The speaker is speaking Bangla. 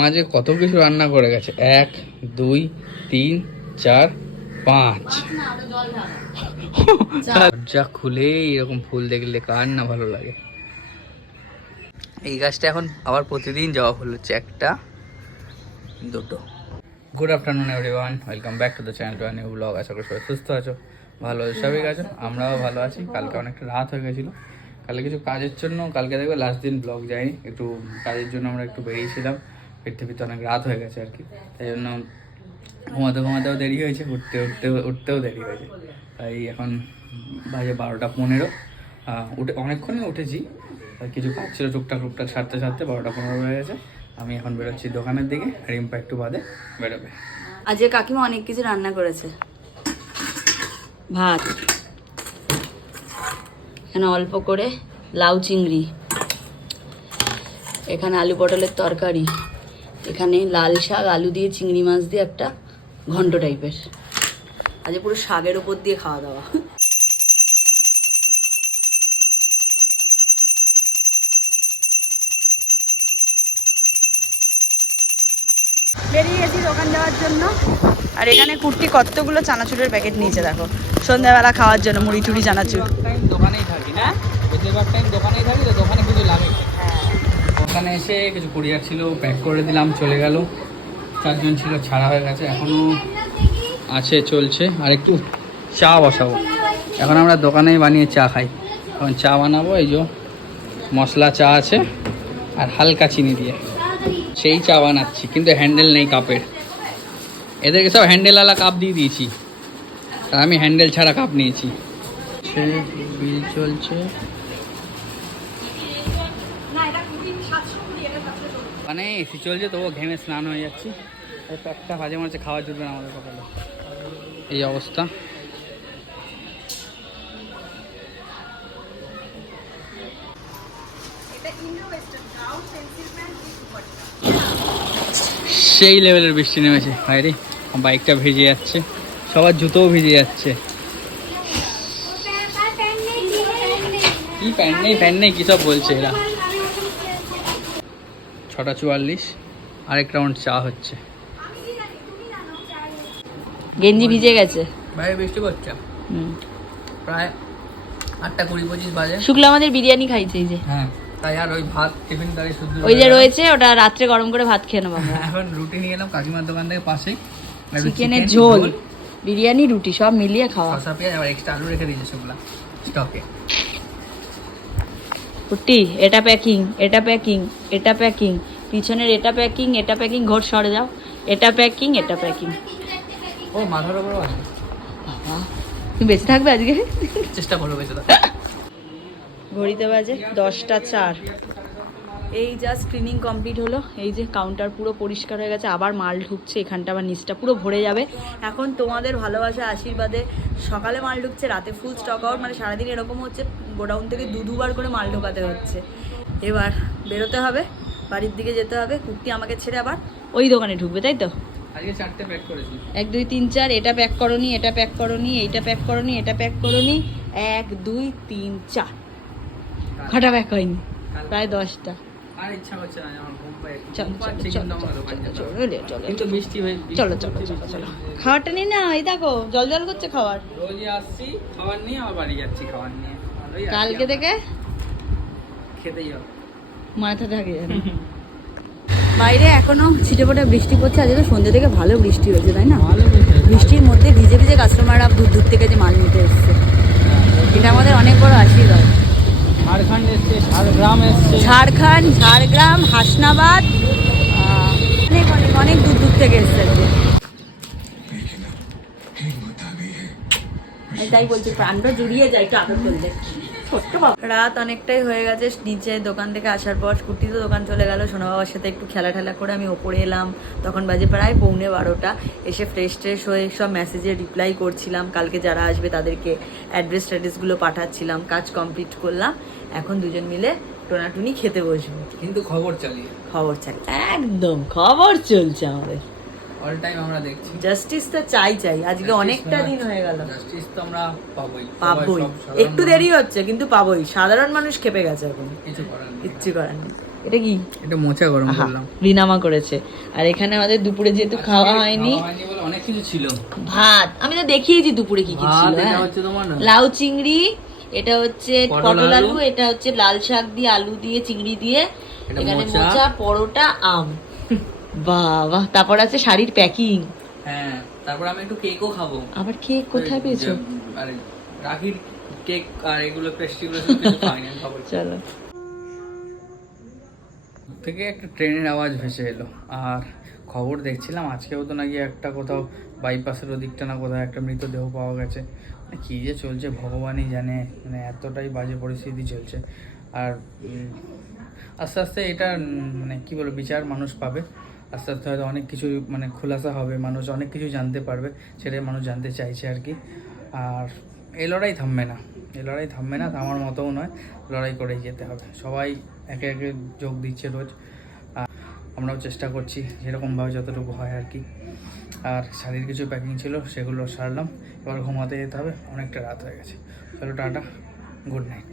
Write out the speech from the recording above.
মাঝে কত কিছু রান্না করে গেছে। এক, দুই, তিন, চার, পাঁচ। দরজা খুলে এরকম ফুল দেখলে কার না ভালো লাগে। এই গাছটা এখন আবার প্রতিদিন জবা ফুল হচ্ছে, একটা, দুটো। Good afternoon everyone welcome back to the channel to new blog আশা করি সবাই সুস্থ আছো, ভালো আছো, সবাই আছো? আমরাও ভালো আছি। কালকে অনেকটা রাত হয়ে গেছিল। কালকে কিছু কাজের জন্য, কালকে দেখবে লাস্ট দিন ব্লগ যায়নি। একটু কাজের জন্য আমরা একটু বেরিয়েছিলাম। ফিরতে ফিরতে অনেক রাত হয়ে গেছে আর কি। তাই জন্য ঘুমাতে ঘুমাতেও দেরি হয়েছে, উঠতে উঠতে উঠতেও দেরি হয়েছে। তাই এখন বাজে বারোটা পনেরো। উঠে অনেকক্ষণই উঠেছি। কিছু কাজ ছিল, টুকটাক টুকটাক সারতে সারতে বারোটা পনেরো হয়ে গেছে। আমি এখন বেরোচ্ছি দোকানের দিকে, রিম্পা একটু বাদে বেরোবে। আজকে কাকিমা অনেক কিছু রান্না করেছে। ভাত, এখানে অল্প করে লাউ চিংড়ি, এখানে আলু পটলের তরকারি। এখানে লাল শাক আলু দিয়ে চিংড়ি মাছ দিয়ে একটা ঘন্ট টাইপের। আজকে পুরো শাকের ওপর দিয়ে খাওয়া দাওয়া। বেরিয়ে গেছি দোকান যাওয়ার জন্য। আর এখানে কুর্তি কতগুলো চানাচুরের প্যাকেট নিয়েছে দেখো। সন্ধ্যাবেলা খাওয়ার জন্য মুড়ি চুড়ি চানাচুর। টাইম দোকানেই থাকি না? বেশিরভাগ টাইম দোকানেই থাকি তো দোকানে কিছু লাগে। দোকানে এসে কিছু কুরিয়ার ছিল, প্যাক করে দিলাম, চলে গেল। চারজন ছিল, ছাড়া হয়ে গেছে এখনও আছে, চলছে। আর একটু চা বসাবো। এখন আমরা দোকানেই বানিয়ে চা খাই। এখন চা বানাবো, এই যে মশলা চা আছে, আর হালকা চিনি দিয়ে। সেই চা বানাচ্ছি, কিন্তু হ্যান্ডেল নেই কাপের। এদেরকে সব হ্যান্ডেলওয়ালা কাপ দিয়ে দিয়েছি। আর আমি হ্যান্ডেল ছাড়া কাপ নিয়েছি। সে বিল চলছে। মানে এসি চলছে, তবুও ঘেমে স্নান হয়ে যাচ্ছি। এই প্যাকটা মাঝে খাওয়া জুটবে না আমাদের কপালে। এই অবস্থা। সেই লেভেলের বৃষ্টি নেমেছে বাইরে বাইকটা ভিজে যাচ্ছে, সবার জুতোও ভিজে যাচ্ছে। কি প্যান্ট নেই প্যান্ট নেই, কী সব বলছে এরা? ছটা চুয়াল্লিশ আরেক রাউন্ড চা হচ্ছে। গেঞ্জি ভিজে গেছে। বাইরে বৃষ্টি পড়ছে? প্রায় আটটা কুড়ি পঁচিশ বাজে। শুক্লা আমাদের বিরিয়ানি খাইছে এই যে। হ্যাঁ তাই আর ওই ভাত টিফিন গাড়ি শুদ্ধ ওই যে রয়েছে ওটা রাত্রে গরম করে ভাত খেয়ে নেব এখন রুটি নিয়ে এলাম কাকিমার দোকান থেকে পাশেই। চিকেনের ঝোল। বিরিয়ানি রুটি সব মিলিয়ে খাওয়া। শসা পেঁয়াজ আবার এক্সট্রা আলু রেখে দিয়েছে সেগুলা স্টকে কুটি এটা প্যাকিং এটা প্যাকিং এটা প্যাকিং পিছনের এটা প্যাকিং এটা প্যাকিং ঘর সরে যাও। এটা প্যাকিং এটা প্যাকিং ও মাথার উপর তুমি বেঁচে থাকবে আজকে? চেষ্টা করো বেঁচে ঘড়িতে বাজে দশটা চার। এই জাস্ট ক্লিনিং কমপ্লিট হলো। এই যে কাউন্টার পুরো পরিষ্কার হয়ে গেছে আবার মাল ঢুকছে এখানটা আবার নিচটা পুরো ভরে যাবে। এখন তোমাদের ভালোবাসা আশীর্বাদে সকালে মাল ঢুকছে রাতে ফুল স্টক আউট মানে সারাদিন এরকম হচ্ছে গোডাউন থেকে দু দুবার করে মাল ঢোকাতে হচ্ছে। এবার বেরোতে হবে বাড়ির দিকে যেতে হবে কুর্তি আমাকে ছেড়ে আবার ওই দোকানে ঢুকবে তাই তো? চারটে প্যাক করেছি। এক দুই তিন চার এটা প্যাক করনি এটা প্যাক করনি এইটা প্যাক করনি এটা প্যাক করনি এক দুই তিন চার। কটা প্যাক হয়নি প্রায় দশটা। আর ইচ্ছা না আমার ঘুম পাচ্ছে কিন্তু চলো, চলো, চলো, চলো, হয়ে। খাওয়ারটা নিয়ে না এই দেখো জল জল করছে খাওয়ার। রোজই আসছি খাবার নিয়ে আবার বাড়ি যাচ্ছি খাবার নিয়ে। কালকে থেকে? খেতেই হবে। মাথা থাকে বাইরে এখনও ছিটে ফোটা বৃষ্টি পড়ছে আজকে তো সন্ধ্যে থেকে ভালো বৃষ্টি হয়েছে তাই না। বৃষ্টির মধ্যে ভিজে ভিজে কাস্টমাররা দূর দূর থেকে যে মাল নিতে এসছে। এটা আমাদের অনেক বড় আশীর্বাদ। ঝাড়খণ্ড ঝাড়গ্রাম হাসনাবাদ। অনেক অনেক অনেক দূর দূর থেকে এসছে তাই বলছি, প্রাণটা জুড়িয়ে যায় একটু আদর করলে। রাত অনেকটাই হয়ে গেছে নিচে দোকান থেকে আসার পর কুর্তি তো দোকান চলে গেল। সোনা বাবার সাথে একটু খেলা ঠেলা করে আমি ওপরে এলাম। তখন বাজে প্রায় পৌনে বারোটা। এসে ফ্রেশ ট্রেশ হয়ে সব মেসেজে রিপ্লাই করছিলাম। কালকে যারা আসবে তাদেরকে অ্যাড্রেস ট্যাড্রেসগুলো পাঠাচ্ছিলাম। কাজ কমপ্লিট করলাম। এখন দুজন মিলে টোনাটুনি খেতে বসবো। কিন্তু খবর চালিয়ে। খবর চাই একদম খবর চলছে আমাদের। অল টাইম আমরা দেখছি। জাস্টিস তো চাই চাই। আজকে অনেকটা দিন হয়ে গেল। জাস্টিস তো আমরা পাবোই। পাবোই। একটু দেরি হচ্ছে কিন্তু পাবোই। সাধারণ মানুষ খেপে গেছে এখন। কিছু করার নেই। কিচ্ছু করার নেই। এটা কি? এটা মোচা গরম করলাম রিনামা করেছে। আর এখানে আমাদের দুপুরে যেহেতু খাওয়া হয়নি অনেক কিছু ছিল। ভাত। আমি তো দেখিয়েছি দুপুরে কি কি ছিল হ্যাঁ। হচ্ছে তোমার লাউ চিংড়ি এটা হচ্ছে পটল আলু, এটা হচ্ছে লাল শাক দিয়ে আলু দিয়ে চিংড়ি দিয়ে এখানে। মোচা পরোটা আম। বাবা তারপর আছে শাড়ির প্যাকিং হ্যাঁ তারপর আমি একটু কেকও খাব। আবার কেক কোথায় পেয়েছ? আরে রাখির কেক আর এগুলো পেস্ট্রিগুলো সব কিছু খাইনি খাব। চলো। থেকে একটা ট্রেনের আওয়াজ ভেসে এলো। আর খবর দেখছিলাম আজকেও তো নাকি একটা কোথাও বাইপাসের ওদিকটা না কোথাও একটা মৃতদেহ পাওয়া গেছে। মানে কী যে চলছে ভগবানই জানে মানে এতটাই বাজে পরিস্থিতি চলছে। আর আস্তে আস্তে এটা মানে কী বলব বিচার মানুষ পাবে। আস্তে আস্তে হয়তো অনেক কিছু মানে খোলাসা হবে, মানুষ অনেক কিছু জানতে পারবে, সেটাই মানুষ জানতে চাইছে আর কি। আর এই লড়াই থামবে না এই লড়াই থামবে না থামার মতোও নয়, লড়াই করেই যেতে হবে। সবাই একে একে যোগ দিচ্ছে রোজ আমরাও চেষ্টা করছি যেরকমভাবে যতটুকু হয় আর কি। আর শাড়ির কিছু প্যাকিং ছিল, সেগুলো সারলাম, এবার ঘুমাতে যেতে হবে, অনেকটা রাত হয়ে গেছে। চলো টাটা গুড নাইট